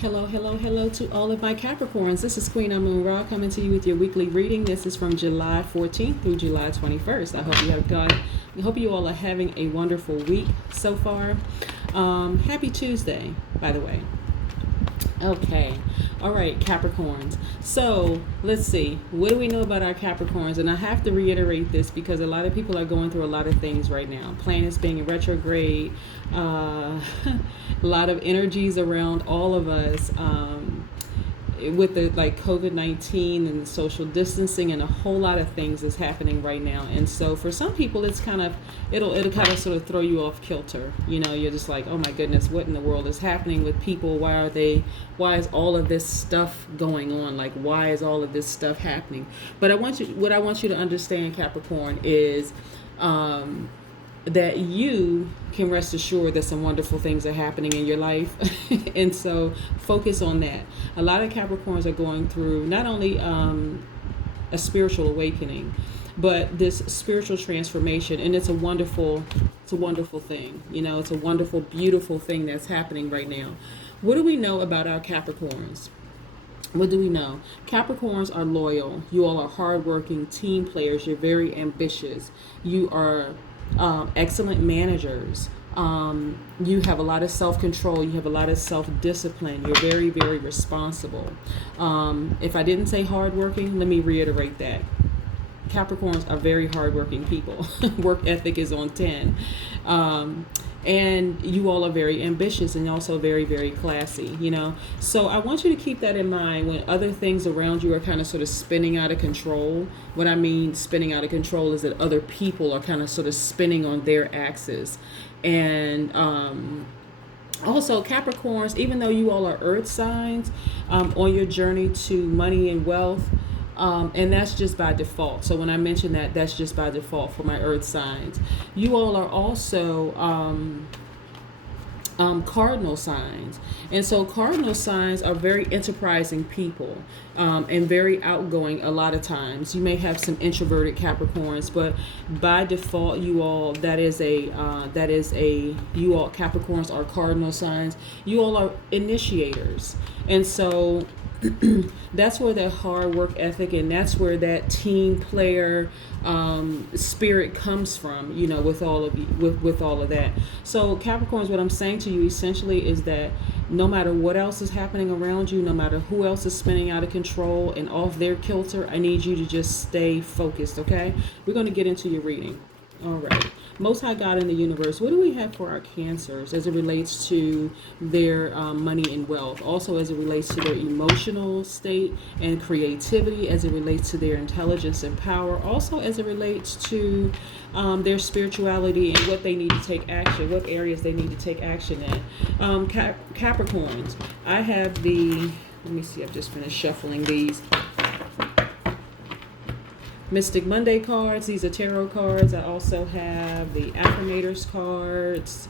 Hello, hello, hello to all of my Capricorns. This is Queen Amun Ra coming to you with your weekly reading. This is from July 14th through July 21st. I hope you all are having a wonderful week so far. Happy Tuesday, by the way. Okay. All right, Capricorns. So let's see. What do we know about our Capricorns? And I have to reiterate this because a lot of people are going through a lot of things right now. Planets being in retrograde, a lot of energies around all of us. With the COVID-19 and social distancing and a whole lot of things is happening right now. And so for some people it's it'll kind of sort of throw you off kilter. You're just like, oh my goodness, what in the world is happening with people? Why is all of this stuff going on? Like, why is all of this stuff happening? But what I want you to understand, Capricorn, is that you can rest assured that some wonderful things are happening in your life. And so focus on that. A lot of Capricorns are going through not only a spiritual awakening, but this spiritual transformation. And it's a wonderful thing. It's a wonderful, beautiful thing that's happening right now. What do we know about our Capricorns? What do we know? Capricorns are loyal. You all are hardworking team players. You're very ambitious. You are excellent managers. You have a lot of self-control. You have a lot of self-discipline. You're very, very responsible. If I didn't say hardworking, let me reiterate that. Capricorns are very hardworking people. Work ethic is on 10. And you all are very ambitious and also very, very classy, So I want you to keep that in mind when other things around you are kind of sort of spinning out of control. What I mean spinning out of control is that other people are kind of sort of spinning on their axis. And also Capricorns, even though you all are earth signs, on your journey to money and wealth, and that's just by default. So when I mention that, that's just by default for my earth signs. You all are also cardinal signs. And so cardinal signs are very enterprising people, and very outgoing a lot of times. You may have some introverted Capricorns, but by default, you all Capricorns are cardinal signs. You all are initiators. And so that's where that hard work ethic and that's where that team player spirit comes from, with all of you, with all of that. So Capricorns, what I'm saying to you essentially is that no matter what else is happening around you, no matter who else is spinning out of control and off their kilter, I need you to just stay focused, okay? We're going to get into your reading. All right. Most High God in the universe, what do we have for our Cancers as it relates to their money and wealth? Also as it relates to their emotional state and creativity, as it relates to their intelligence and power, also as it relates to their spirituality and what they need to take action, what areas they need to take action in. Capricorns, I have let me see, I've just finished shuffling these. Mystic Monday cards. These are tarot cards. I also have the Affirmators cards.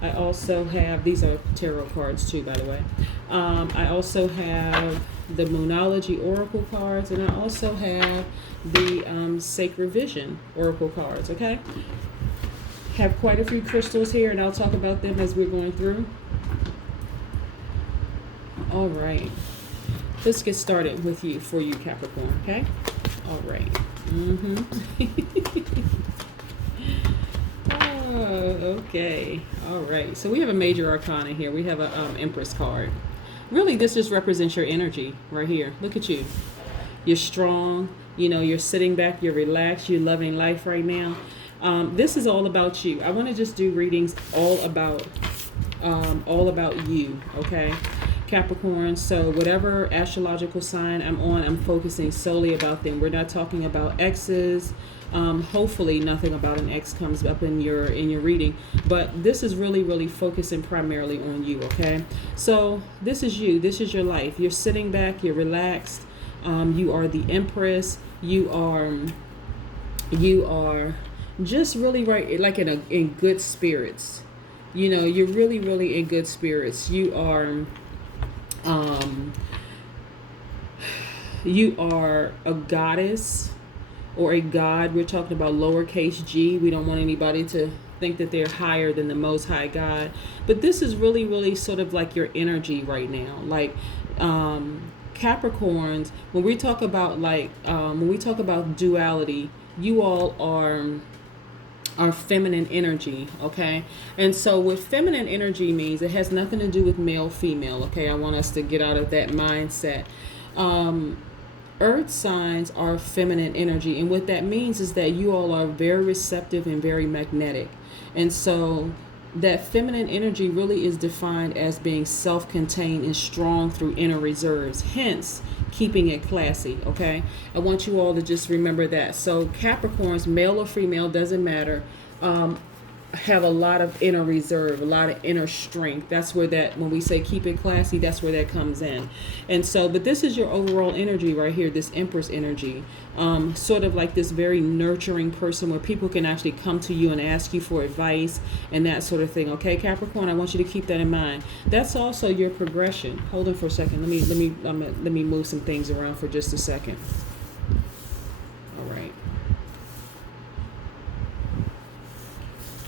I also have, these are tarot cards too, by the way. I also have the Moonology Oracle cards, and I also have the Sacred Vision Oracle cards, okay? Have quite a few crystals here, and I'll talk about them as we're going through. All right. Let's get started for you, Capricorn, okay? All right. Okay. All right. So we have a major arcana here. We have a Empress card. Really, this just represents your energy right here. Look at you. You're strong. You're sitting back. You're relaxed. You're loving life right now. This is all about you. I want to just do readings all about you. Okay. Capricorn, so whatever astrological sign I'm on, I'm focusing solely about them. We're not talking about exes. Hopefully nothing about an ex comes up in your reading, but this is really focusing primarily on you, okay? So this is you. This is your life. You're sitting back, you're relaxed. You are the Empress. You are just really right, like in good spirits. You're really in good spirits. You are a goddess or a god. We're talking about lowercase g. We don't want anybody to think that they're higher than the Most High God. But this is really, really sort of like your energy right now. Like Capricorns, when we talk about duality, you all are feminine energy, okay? And so what feminine energy means, it has nothing to do with male, female, okay? I want us to get out of that mindset. Earth signs are feminine energy, and what that means is that you all are very receptive and very magnetic. And so that feminine energy really is defined as being self-contained and strong through inner reserves, hence keeping it classy, okay? I want you all to just remember that. So Capricorns, male or female, doesn't matter, have a lot of inner reserve, a lot of inner strength. That's where that, when we say keep it classy, that's where that comes in. And so, but this is your overall energy right here, this Empress energy, sort of like this very nurturing person where people can actually come to you and ask you for advice and that sort of thing. Okay, Capricorn, I want you to keep that in mind. That's also your progression. Hold on for a second. Let me move some things around for just a second. All right.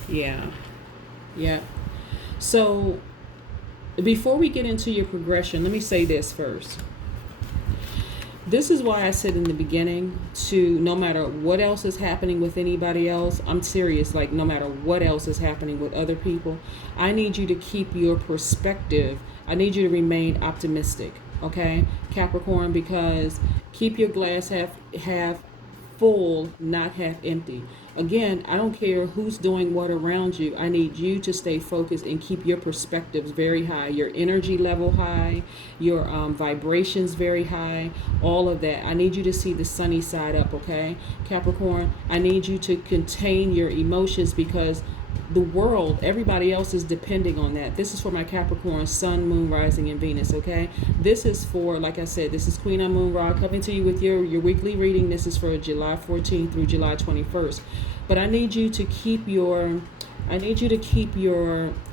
Yeah. So before we get into your progression, let me say this first. This is why I said in the beginning to, no matter what else is happening with anybody else, I'm serious, like no matter what else is happening with other people, I need you to keep your perspective. I need you to remain optimistic, okay, Capricorn, because keep your glass half full, not half empty. Again, I don't care who's doing what around you. I need you to stay focused and keep your perspectives very high, your energy level high, your vibrations very high, all of that. I need you to see the sunny side up, okay? Capricorn, I need you to contain your emotions because the world, everybody else is depending on that. This is for my Capricorn, Sun, Moon, Rising, and Venus, okay? This is for, like I said, this is Queen Amun Ra coming to you with your weekly reading. This is for July 14th through July 21st. But I need you to keep your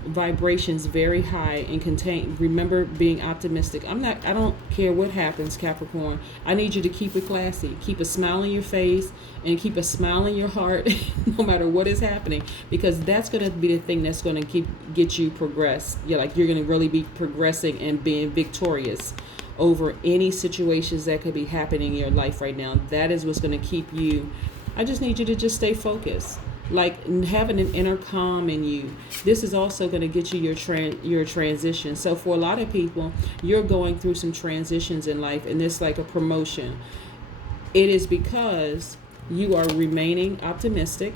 vibrations very high and contain. Remember being optimistic. I don't care what happens, Capricorn. I need you to keep it classy. Keep a smile on your face and keep a smile in your heart no matter what is happening, because that's going to be the thing that's going to get you progress. You're going to really be progressing and being victorious over any situations that could be happening in your life right now. That is what's going to keep you. I just need you to just stay focused. Like having an inner calm in you. This is also going to get you your transition. So for a lot of people, you're going through some transitions in life, and it's like a promotion. It is because you are remaining optimistic.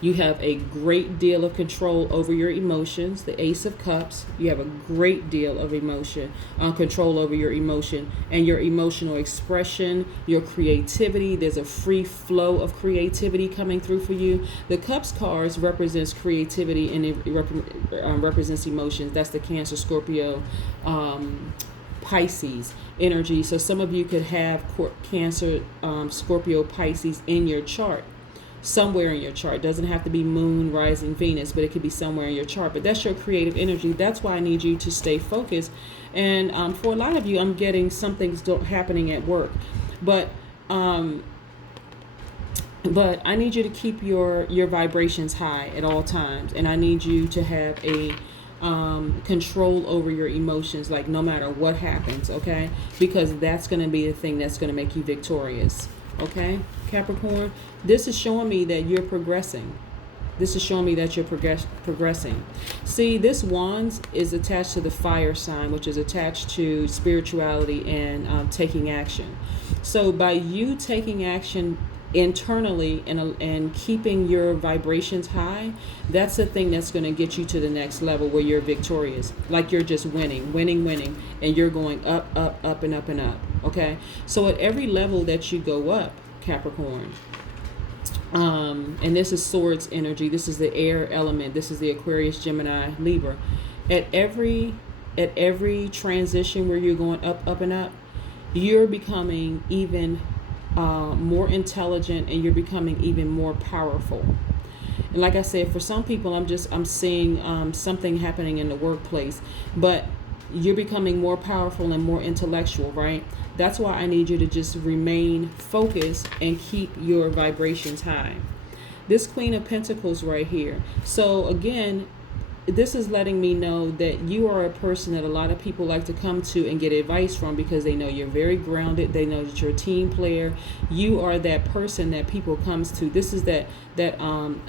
You have a great deal of control over your emotions. The Ace of Cups, you have a great deal of control over your emotion and your emotional expression, your creativity. There's a free flow of creativity coming through for you. The Cups cards represents creativity and it represents emotions. That's the Cancer, Scorpio, Pisces energy. So some of you could have Cancer, Scorpio, Pisces in your chart. Somewhere in your chart. Doesn't have to be Moon, Rising, Venus, but it could be somewhere in your chart. But that's your creative energy. That's why I need you to stay focused. And for a lot of you, I'm getting something's happening at work, but I need you to keep your vibrations high at all times, and I need you to have a control over your emotions, like no matter what happens, okay? Because that's going to be the thing that's going to make you victorious. Okay, Capricorn, this is showing me that you're progressing. This is showing me that you're progressing. See, this wand is attached to the fire sign, which is attached to spirituality and taking action. So by you taking action internally and keeping your vibrations high, that's the thing that's going to get you to the next level where you're victorious. Like you're just winning, and you're going up, and up and up. Okay, so at every level that you go up, Capricorn, and this is Swords energy, this is the air element, this is the Aquarius, Gemini, Libra. At every transition where you're going up and up, you're becoming even more intelligent, and you're becoming even more powerful. And like I said, for some people, I'm seeing something happening in the workplace, but you're becoming more powerful and more intellectual, right? That's why I need you to just remain focused and keep your vibrations high. This Queen of Pentacles right here. So again, this is letting me know that you are a person that a lot of people like to come to and get advice from, because they know you're very grounded. They know that you're a team player. You are that person that people comes to. This is that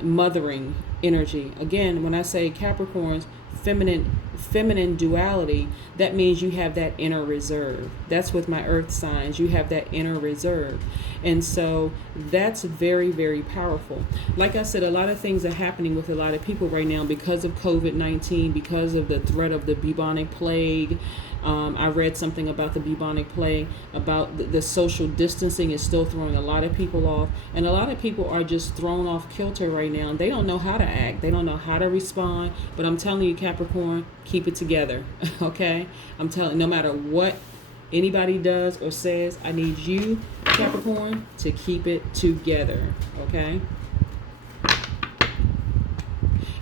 mothering energy. Again, when I say Capricorns, feminine duality, that means you have that inner reserve. That's with my earth signs. You have that inner reserve. And so that's very, very powerful. Like I said, a lot of things are happening with a lot of people right now because of COVID-19, because of the threat of the bubonic plague. I read something about the bubonic plague, about the social distancing is still throwing a lot of people off. And a lot of people are just thrown off kilter right now. They don't know how to act. They don't know how to respond. But I'm telling you, Capricorn, keep it together. Okay? I'm telling, no matter what anybody does or says, I need you, Capricorn, to keep it together. Okay?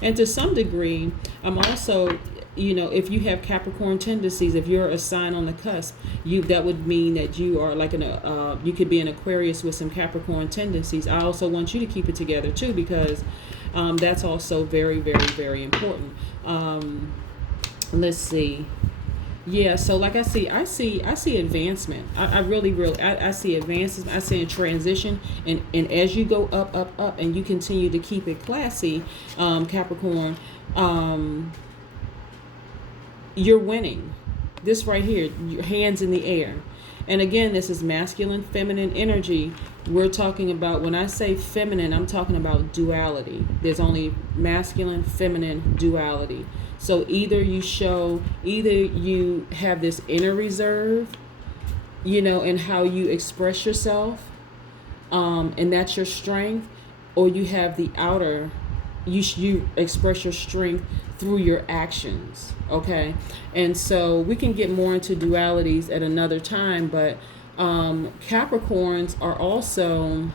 And to some degree, I'm also, if you have Capricorn tendencies, if you're a sign on the cusp, that would mean that you are like you could be an Aquarius with some Capricorn tendencies. I also want you to keep it together too, because that's also very, very, very important. Let's see. Yeah, so like I see advancement. I really, I see advances. I see a transition, and as you go up, and you continue to keep it classy, Capricorn, you're winning. This right here, your hands in the air. And again, this is masculine, feminine energy. We're talking about, when I say feminine, I'm talking about duality. There's only masculine, feminine duality. So either you have this inner reserve, in how you express yourself, and that's your strength, or you have the outer, you express your strength through your actions. Okay? And so we can get more into dualities at another time, but Capricorns are also,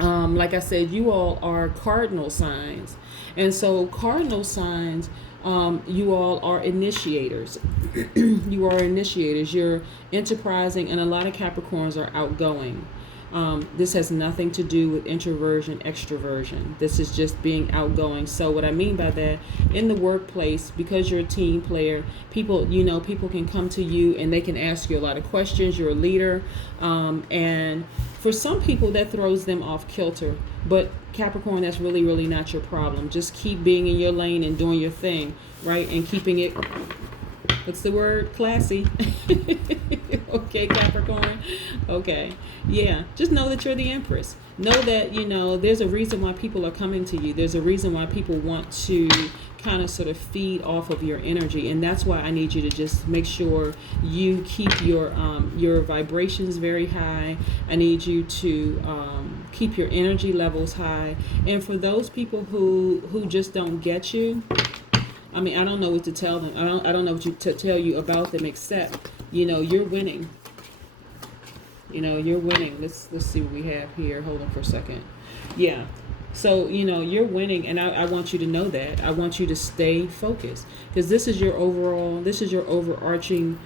like I said, you all are cardinal signs. And so cardinal signs, you all are initiators. You are initiators. You're enterprising, and a lot of Capricorns are outgoing. This has nothing to do with introversion, extroversion. This is just being outgoing. So what I mean by that, in the workplace, because you're a team player, people can come to you and they can ask you a lot of questions. You're a leader. And for some people that throws them off kilter. But Capricorn, that's really, really not your problem. Just keep being in your lane and doing your thing, right? And keeping it, what's the word? Classy. Okay, Capricorn. Okay. Yeah. Just know that you're the Empress. Know that, there's a reason why people are coming to you. There's a reason why people want to kind of sort of feed off of your energy. And that's why I need you to just make sure you keep your vibrations very high. I need you to keep your energy levels high. And for those people who just don't get you, I mean, I don't know what to tell them. I don't know what to tell you about them, except, you're winning. You're winning. Let's see what we have here. Hold on for a second. Yeah. So, you're winning, and I want you to know that. I want you to stay focused, because this is your overarching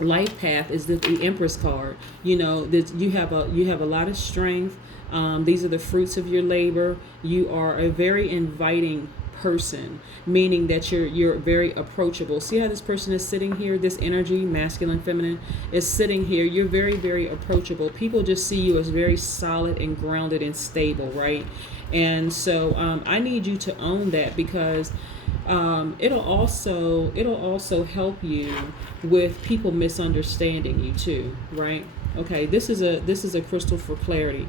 life path, is the Empress card. That you have a lot of strength. These are the fruits of your labor. You are a very inviting person, meaning that you're very approachable. See how this person is sitting here? This energy, masculine, feminine, is sitting here. You're very, very approachable. People just see you as very solid and grounded and stable, right? And so I need you to own that, because it'll also help you with people misunderstanding you too, right? Okay, this is a crystal for clarity.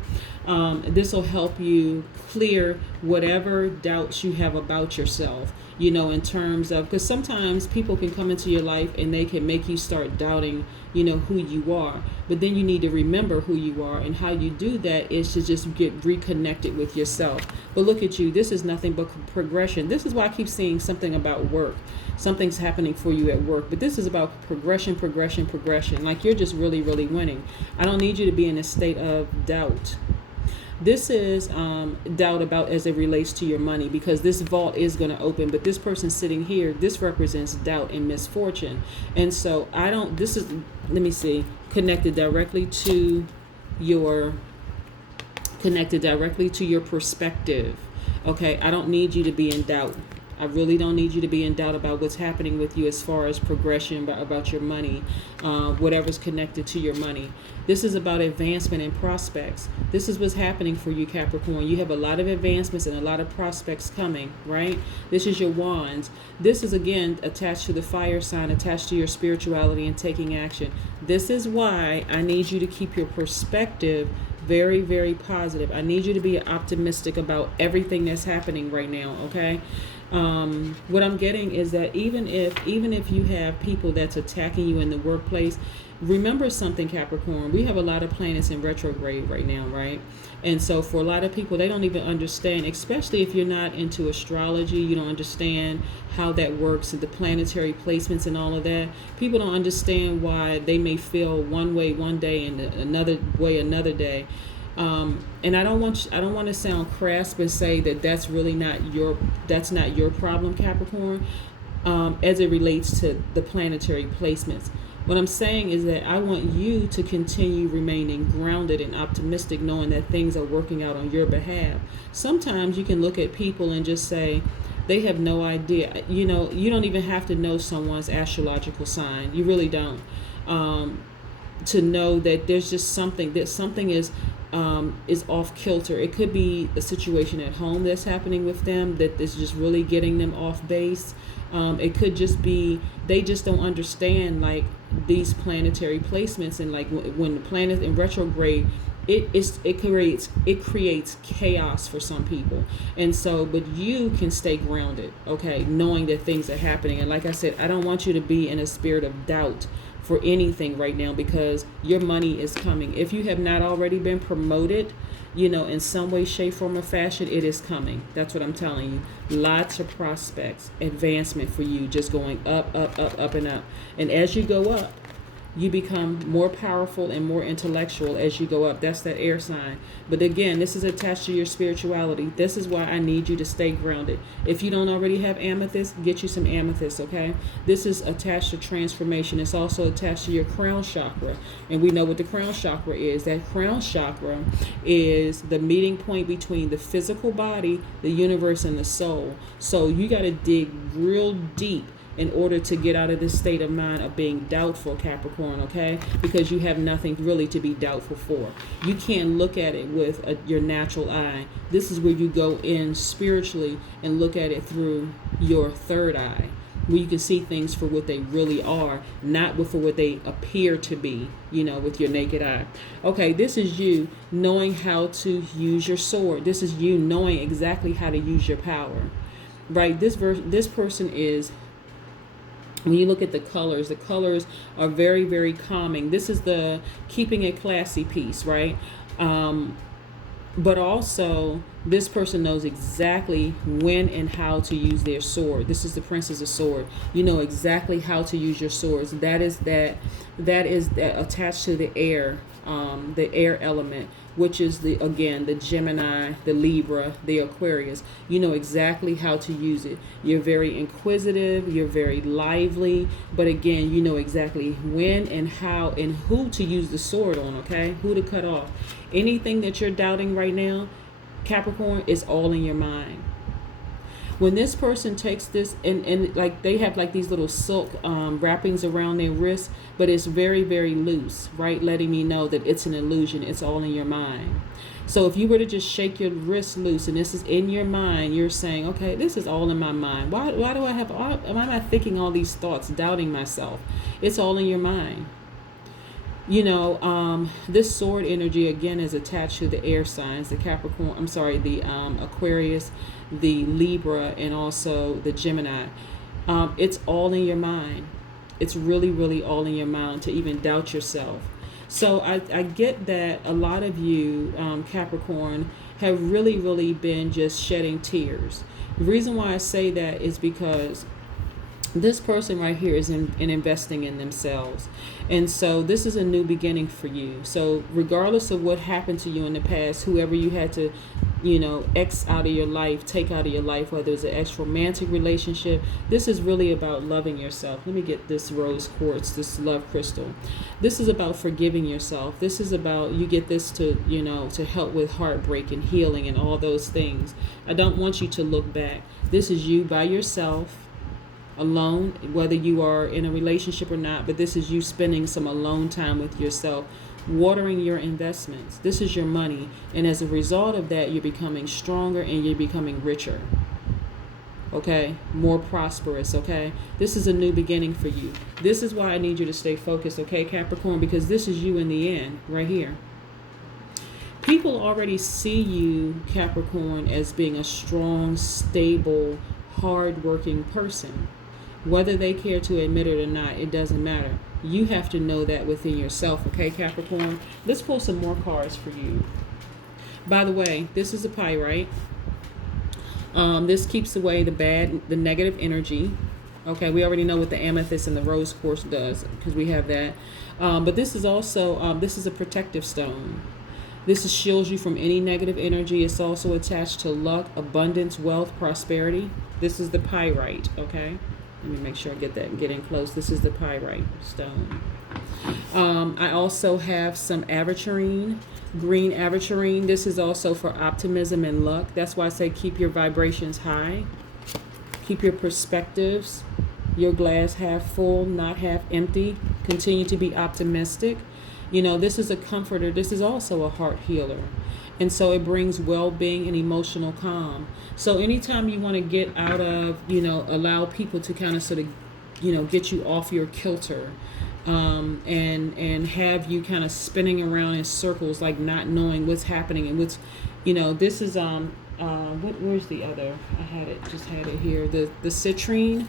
This will help you clear whatever doubts you have about yourself, in terms of, because sometimes people can come into your life and they can make you start doubting, who you are. But then you need to remember who you are, and how you do that is to just get reconnected with yourself. But look at you. This is nothing but progression. This is why I keep seeing something about work. Something's happening for you at work, but this is about progression. Like you're just really, really winning. I don't need you to be in a state of doubt. This is doubt about as it relates to your money, because this vault is going to open, but this person sitting here, this represents doubt and misfortune. And so let me see, connected directly to your connected directly to your perspective. Okay, I don't need you to be in doubt. I really don't need you to be in doubt about what's happening with you as far as progression, about your money, whatever's connected to your money. This is about advancement and prospects. This is what's happening for you, Capricorn. You have a lot of advancements and a lot of prospects coming, right? This is your wands. This is, again, attached to the fire sign, attached to your spirituality and taking action. This is why I need you to keep your perspective very, very positive. I need you to be optimistic about everything that's happening right now, okay? What I'm getting is that even if you have people that's attacking you in the workplace, remember something, Capricorn. We have a lot of planets in retrograde right now, right? And so for a lot of people, they don't even understand, especially if you're not into astrology, you don't understand how that works and the planetary placements and all of that. People don't understand why they may feel one way one day and another way another day. And I don't want to sound crass and say that that's not your problem, Capricorn, as it relates to the planetary placements. What I'm saying is that I want you to continue remaining grounded and optimistic, knowing that things are working out on your behalf. Sometimes you can look at people and just say they have no idea. You don't even have to know someone's astrological sign. You really don't. To know that there's just something is off kilter. It could be a situation at home that's happening with them that is just really getting them off base. It could just be they just don't understand like these planetary placements, and like when the planet in retrograde, it creates chaos for some people. And so, but you can stay grounded, okay, knowing that things are happening. And like I said, I don't want you to be in a spirit of doubt for anything right now, because your money is coming. If you have not already been promoted, in some way, shape, form, or fashion, it is coming. That's what I'm telling you. Lots of prospects, advancement for you, just going up, up, up, up, and up. And as you go up, you become more powerful and more intellectual as you go up. That's that air sign. But again, this is attached to your spirituality. This is why I need you to stay grounded. If you don't already have amethyst, get you some amethyst, okay? This is attached to transformation. It's also attached to your crown chakra. And we know what the crown chakra is. That crown chakra is the meeting point between the physical body, the universe, and the soul. So you got to dig real deep in order to get out of this state of mind of being doubtful, Capricorn, okay? Because you have nothing really to be doubtful for. You can't look at it with your natural eye. This is where you go in spiritually and look at it through your third eye, where you can see things for what they really are, not for what they appear to be, with your naked eye. Okay, this is you knowing how to use your sword. This is you knowing exactly how to use your power, right? This person is, when you look at the colors are very, very calming. This is the keeping it classy piece, right? But also, this person knows exactly when and how to use their sword. This is the Princess of Sword. You know exactly how to use your swords. That is attached to the air element, which is the Gemini, the Libra, the Aquarius. You know exactly how to use it. You're very inquisitive, you're very lively, but again, you know exactly when and how and who to use the sword on, okay? Who to cut off. Anything that you're doubting right now, Capricorn, is all in your mind. When this person takes this and like they have like these little silk wrappings around their wrists, but it's very, very loose, right? Letting me know that it's an illusion. It's all in your mind. So if you were to just shake your wrist loose and this is in your mind, you're saying, okay, this is all in my mind. Why am I thinking all these thoughts, doubting myself? It's all in your mind. This sword energy again is attached to the air signs, the Aquarius, the Libra, and also the Gemini. It's all in your mind. It's really, really all in your mind to even doubt yourself. So I get that a lot of you, Capricorn, have really, really been just shedding tears. The reason why I say that is because This person right here is in investing in themselves. And so this is a new beginning for you. So regardless of what happened to you in the past, whoever you had to, X out of your life, take out of your life, whether it's an ex romantic relationship, this is really about loving yourself. Let me get this rose quartz, this love crystal. This is about forgiving yourself. This is about, you get this to, to help with heartbreak and healing and all those things. I don't want you to look back. This is you by yourself, alone, whether you are in a relationship or not, but this is you spending some alone time with yourself, watering your investments. This is your money, and as a result of that, you're becoming stronger and you're becoming richer, okay, more prosperous, okay. This is a new beginning for you. This is why I need you to stay focused, okay, Capricorn, because this is you in the end right here. People already see you, Capricorn, as being a strong, stable, hard-working person. Whether they care to admit it or not, it doesn't matter. You have to know that within yourself, okay, Capricorn? Let's pull some more cards for you. By the way, this is a pyrite. This keeps away the negative energy. Okay, we already know what the amethyst and the rose quartz does because we have that. But this is also, this is a protective stone. This shields you from any negative energy. It's also attached to luck, abundance, wealth, prosperity. This is the pyrite, okay? Let me make sure I get in close. This is the pyrite stone. I also have some aventurine, green aventurine. This is also for optimism and luck. That's why I say keep your vibrations high. Keep your perspectives, your glass half full, not half empty. Continue to be optimistic. This is a comforter. This is also a heart healer. And so it brings well-being and emotional calm. So anytime you want to get out of, allow people to kind of sort of, get you off your kilter, and have you kind of spinning around in circles, like not knowing what's happening and what's, this is, where's the other? Just had it here. The citrine.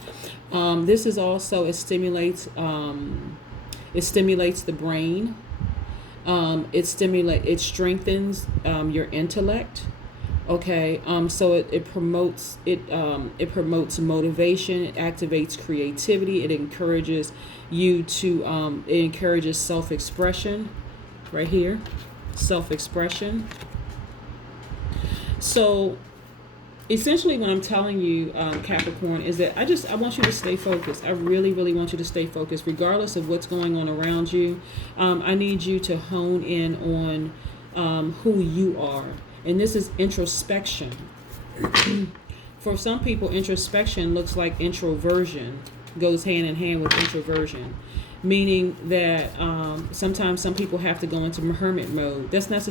This is also, it stimulates the brain. It strengthens your intellect. Okay. So it promotes motivation. It activates creativity. It encourages you to it encourages self-expression. Right here, self-expression. So essentially what I'm telling you, Capricorn, is that I want you to stay focused. I really, really want you to stay focused regardless of what's going on around you. I need you to hone in on who you are. And this is introspection. For some people, introspection looks like introversion, goes hand in hand with introversion. Meaning that sometimes some people have to go into hermit mode. That's not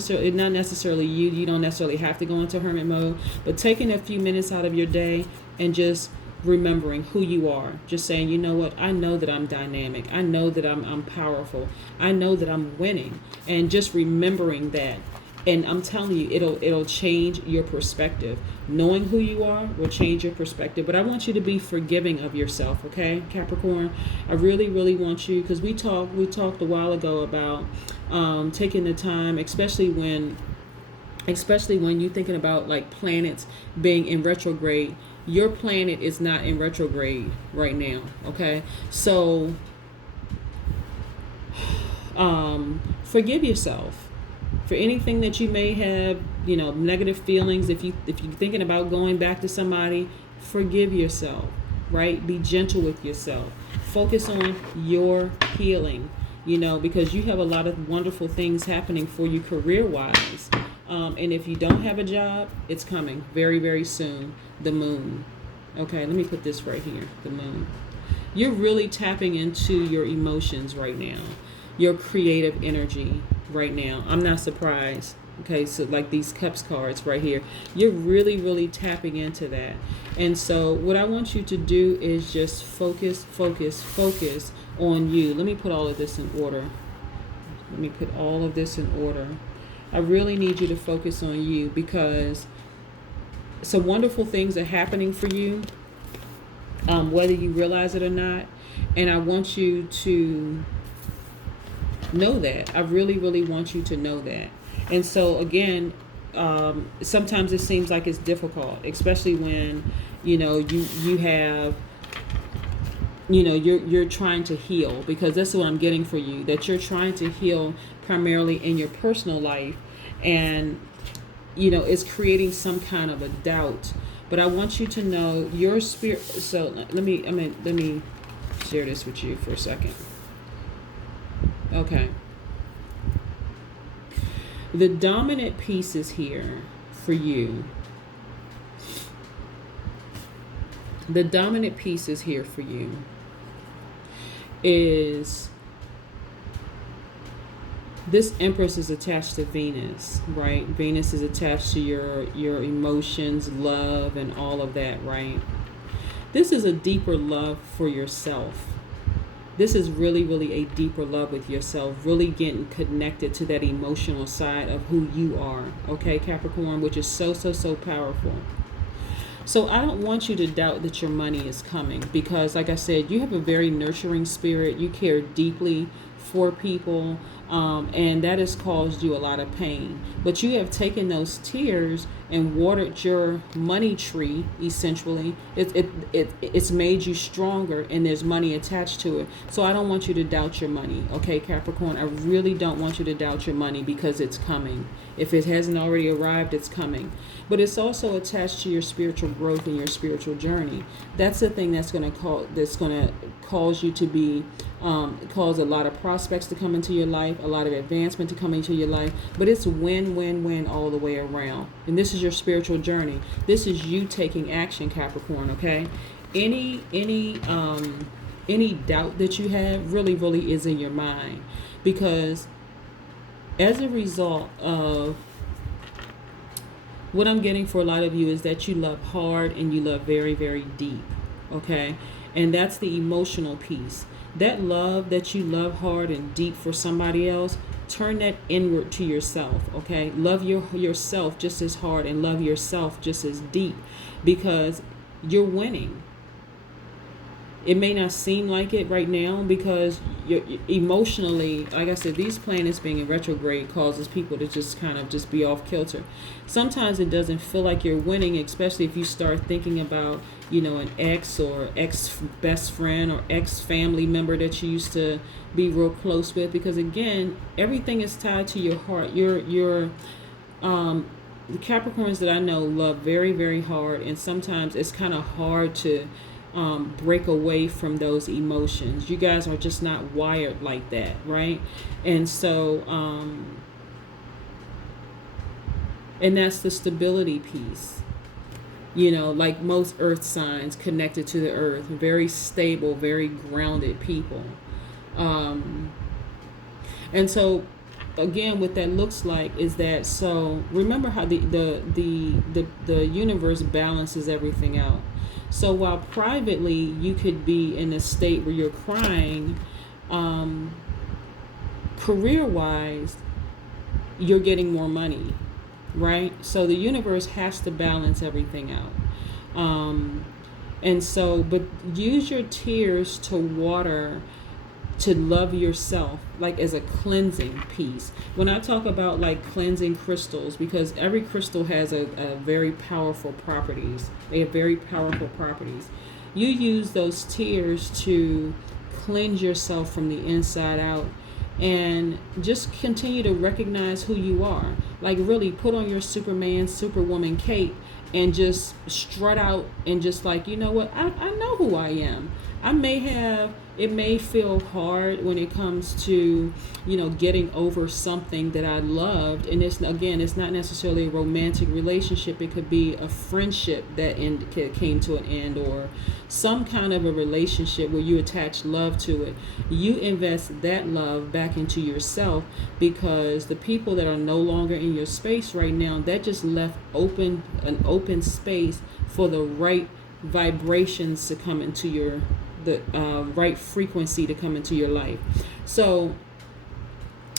necessarily you. You don't necessarily have to go into hermit mode. But taking a few minutes out of your day and just remembering who you are. Just saying, you know what? I know that I'm dynamic. I know that I'm powerful. I know that I'm winning. And just remembering that. And I'm telling you, it'll change your perspective. Knowing who you are will change your perspective. But I want you to be forgiving of yourself, okay, Capricorn? I really, really want you, because we talked a while ago about taking the time, especially when you're thinking about like planets being in retrograde. Your planet is not in retrograde right now, okay? So forgive yourself for anything that you may have, negative feelings. If you're thinking about going back to somebody, forgive yourself, right? Be gentle with yourself. Focus on your healing, because you have a lot of wonderful things happening for you career-wise. And if you don't have a job, it's coming very, very soon. The moon. Okay, let me put this right here, the moon. You're really tapping into your emotions right now, your creative energy right now. I'm not surprised. Okay, so like these cups cards right here, you're really, really tapping into that. And so what I want you to do is just focus on you. Let me put all of this in order. I really need you to focus on you, because some wonderful things are happening for you, whether you realize it or not. And I want you to know that. I really, really want you to know that. And so again, sometimes it seems like it's difficult, especially when you have you're trying to heal, because that's what I'm getting for you, that you're trying to heal primarily in your personal life, and it's creating some kind of a doubt. But I want you to know your spirit. So let me share this with you for a second. Okay. The dominant pieces here for you. The dominant pieces here for you is this Empress is attached to Venus, right? Venus is attached to your emotions, love, and all of that, right? This is a deeper love for yourself. This is really, really a deeper love with yourself, really getting connected to that emotional side of who you are, okay, Capricorn, which is so, so, so powerful. So I don't want you to doubt that your money is coming, because, like I said, you have a very nurturing spirit. You care deeply for people, and that has caused you a lot of pain. But you have taken those tears and watered your money tree, essentially. It's made you stronger, and there's money attached to it. So I don't want you to doubt your money, okay, Capricorn? I really don't want you to doubt your money, because it's coming. If it hasn't already arrived, it's coming. But it's also attached to your spiritual growth and your spiritual journey. That's the thing that's going to cause you to be cause a lot of prospects to come into your life, a lot of advancement to come into your life. But it's win all the way around. And this is your spiritual journey. This is you taking action, Capricorn. Okay. Any doubt that you have really is in your mind, because as a result of what I'm getting for a lot of you is that you love hard and you love very, very deep, okay? And that's the emotional piece. That love that you love hard and deep for somebody else, turn that inward to yourself, okay? Love yourself just as hard and love yourself just as deep, because you're winning. It may not seem like it right now, because you're emotionally, like I said, these planets being in retrograde causes people to just kind of just be off kilter. Sometimes it doesn't feel like you're winning, especially if you start thinking about, an ex or ex best friend or ex family member that you used to be real close with, because again, everything is tied to your heart. The Capricorns that I know love very, very hard, and sometimes it's kind of hard to break away from those emotions. You guys are just not wired like that, right? And so and that's the stability piece, like most earth signs connected to the earth, very stable, very grounded people. And so again, what that looks like is that, so remember how the universe balances everything out. So while privately you could be in a state where you're crying, career-wise, you're getting more money, right? So the universe has to balance everything out. And so, but use your tears to water, to love yourself, like as a cleansing piece. When I talk about like cleansing crystals, because every crystal has a very powerful properties. They have very powerful properties. You use those tears to cleanse yourself from the inside out, and just continue to recognize who you are. Like really put on your Superman, Superwoman cape and just strut out and just like, you know what, I know who I am. It may feel hard when it comes to, getting over something that I loved. And it's not necessarily a romantic relationship. It could be a friendship that came to an end, or some kind of a relationship where you attach love to it. You invest that love back into yourself, because the people that are no longer in your space right now, that just left an open space for the right vibrations to come into the right frequency to come into your life. So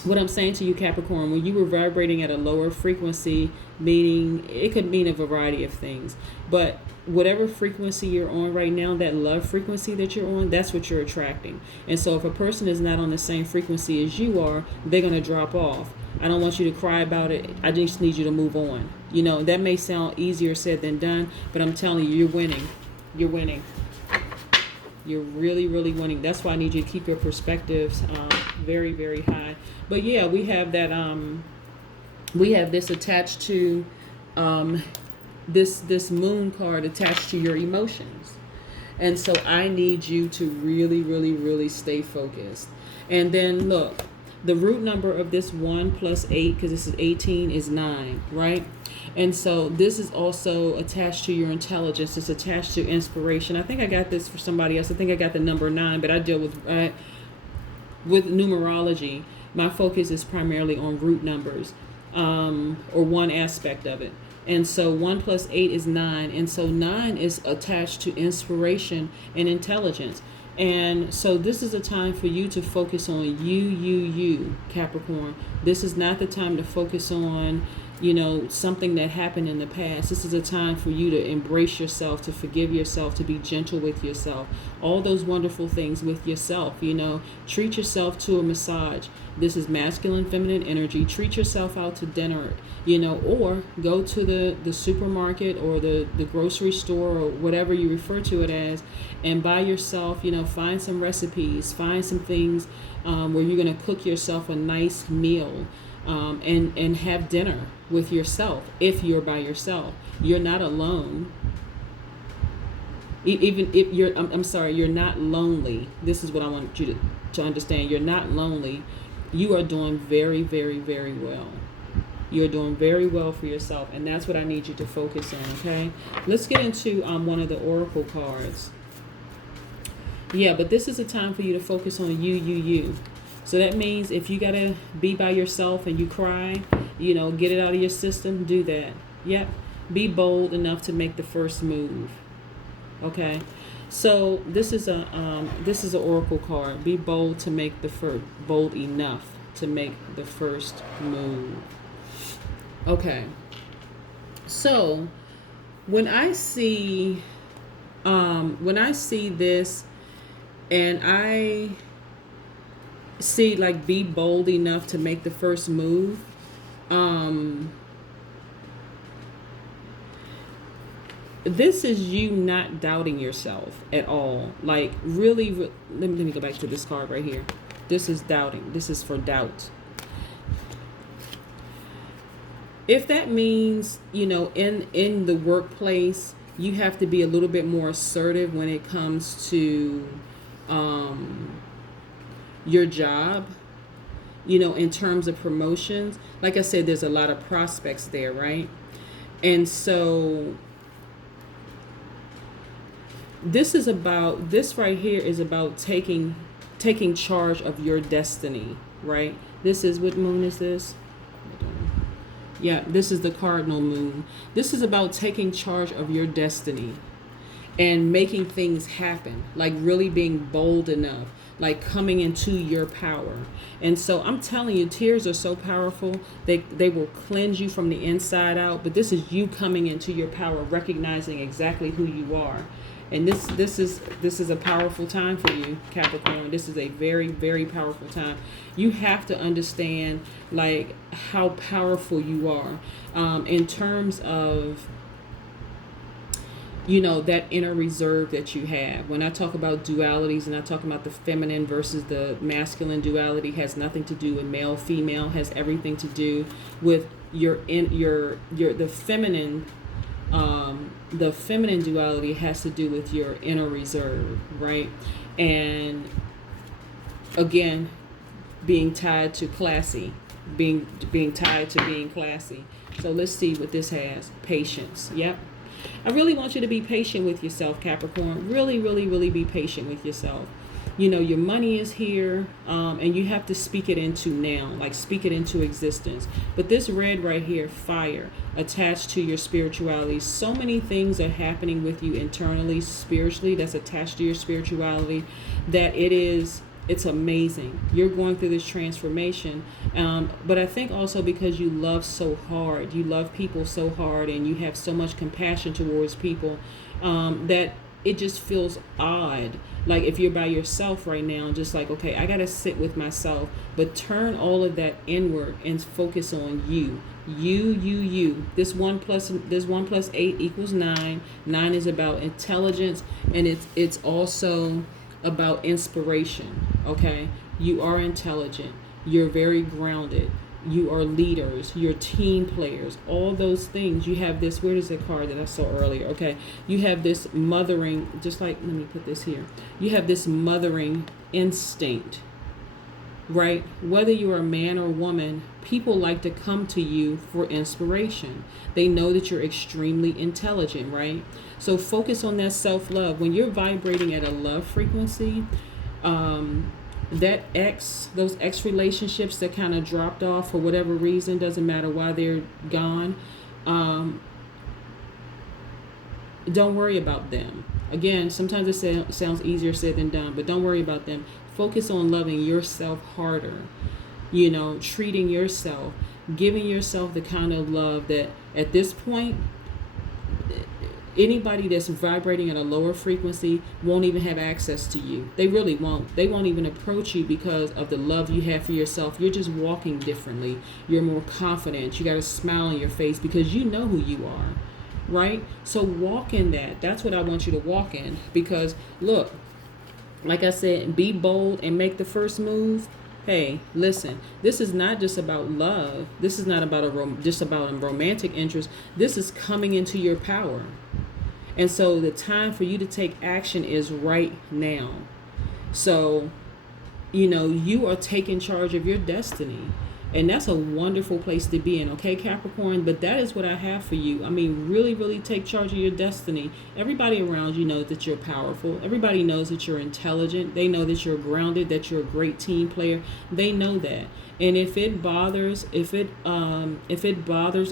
what I'm saying to you, Capricorn, when you were vibrating at a lower frequency, meaning it could mean a variety of things, but whatever frequency you're on right now, that love frequency that you're on, that's what you're attracting. And so if a person is not on the same frequency as you are, they're going to drop off. I don't want you to cry about it. I just need you to move on. That may sound easier said than done, but I'm telling you, you're winning. You're winning. You're really, really winning. That's why I need you to keep your perspectives very, very high. But yeah, we have that. We have this attached to this moon card attached to your emotions. And so I need you to really, really, really stay focused. And then look, the root number of this 1 plus 8, because this is 18, is 9, right? And so this is also attached to your intelligence. It's attached to inspiration. I think I got this for somebody else. I think I got the number 9, but I deal with numerology. My focus is primarily on root numbers, or one aspect of it. And so 1 plus 8 is 9. And so 9 is attached to inspiration and intelligence. And so this is a time for you to focus on you, Capricorn. This is not the time to focus on, something that happened in the past. This is a time for you to embrace yourself, to forgive yourself, to be gentle with yourself. All those wonderful things with yourself, treat yourself to a massage. This is masculine, feminine energy. Treat yourself out to dinner, or go to the supermarket or the grocery store or whatever you refer to it as, and buy yourself, find some recipes, find some things where you're going to cook yourself a nice meal. And have dinner with yourself. If you're by yourself, you're not alone. Even if you're not lonely. This is what I want you to understand. You're not lonely. You are doing very, very, very well. You're doing very well for yourself, and that's what I need you to focus on. Okay, let's get into one of the oracle cards. Yeah, but this is a time for you to focus on you. So that means if you got to be by yourself and you cry, get it out of your system, do that. Yep. Be bold enough to make the first move. Okay. So this is an oracle card. Be bold to make bold enough to make the first move. Okay. So when I see this, and I see like be bold enough to make the first move, this is you not doubting yourself at all. Like really, let me go back to this card right here. This is doubting. This is for doubt. If that means, in the workplace, you have to be a little bit more assertive when it comes to your job, in terms of promotions. Like I said, there's a lot of prospects there, right? And so this right here is about taking charge of your destiny, right? This is, what moon is this? Yeah, this is the cardinal moon. This is about taking charge of your destiny and making things happen, like really being bold enough, like coming into your power. And so I'm telling you, tears are so powerful. They will cleanse you from the inside out. But this is you coming into your power, recognizing exactly who you are. And this is a powerful time for you, Capricorn. This is a very, very powerful time. You have to understand like how powerful you are in terms of that inner reserve that you have. When I talk about dualities and I talk about the feminine versus the masculine duality, has nothing to do with male, female, has everything to do with the feminine. The feminine duality has to do with your inner reserve, right? And again, being tied to classy, being tied to being classy. So let's see what this has. Patience. Yep. I really want you to be patient with yourself, Capricorn. Really, really, really be patient with yourself. Your money is here, and you have to speak it into now, like speak it into existence. But this red right here, fire, attached to your spirituality. So many things are happening with you internally, spiritually, that's attached to your spirituality, that it's amazing. You're going through this transformation. But I think also because you love so hard, you love people so hard, and you have so much compassion towards people, that it just feels odd. Like if you're by yourself right now, just like, okay, I got to sit with myself, but turn all of that inward and focus on you. You. This 1 plus 8 equals 9. 9 is about intelligence, and it's also about inspiration, okay? You are intelligent. You're very grounded. You are leaders. You're team players. All those things. You have this, where is the card that I saw earlier? Okay. You have this mothering, just like, let me put this here. You have this mothering instinct, right? Whether you're a man or woman, people like to come to you for inspiration. They know that you're extremely intelligent, right? So focus on that self-love. When you're vibrating at a love frequency, those ex relationships that kind of dropped off for whatever reason, doesn't matter why they're gone, don't worry about them. Again, sometimes it sounds easier said than done, but don't worry about them. Focus on loving yourself harder, treating yourself, giving yourself the kind of love that at this point, anybody that's vibrating at a lower frequency won't even have access to you. They really won't. They won't even approach you because of the love you have for yourself. You're just walking differently. You're more confident. You got a smile on your face because you know who you are, right? So walk in that. That's what I want you to walk in, because look, like I said, be bold and make the first move. Hey, listen, this is not just about love. This is not about just about a romantic interest. This is coming into your power. And so the time for you to take action is right now. So, you are taking charge of your destiny. And that's a wonderful place to be in, okay, Capricorn? But that is what I have for you. I mean, really, really take charge of your destiny. Everybody around you knows that you're powerful. Everybody knows that you're intelligent. They know that you're grounded, that you're a great team player. They know that. And if it bothers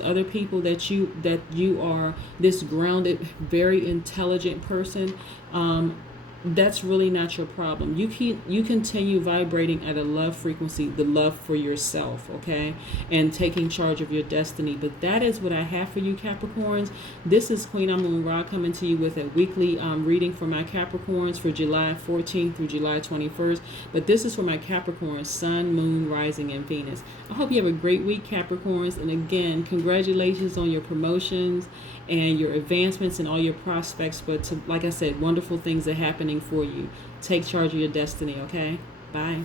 other people that you are this grounded, very intelligent person, that's really not your problem. You continue vibrating at a love frequency, the love for yourself, okay? And taking charge of your destiny. But that is what I have for you, Capricorns. This is Queen Amun Ra coming to you with a weekly reading for my Capricorns for July 14th through July 21st. But this is for my Capricorns, Sun, Moon, Rising, and Venus. I hope you have a great week, Capricorns. And again, congratulations on your promotions and your advancements and all your prospects. But like I said, wonderful things are happening for you. Take charge of your destiny, okay? Bye.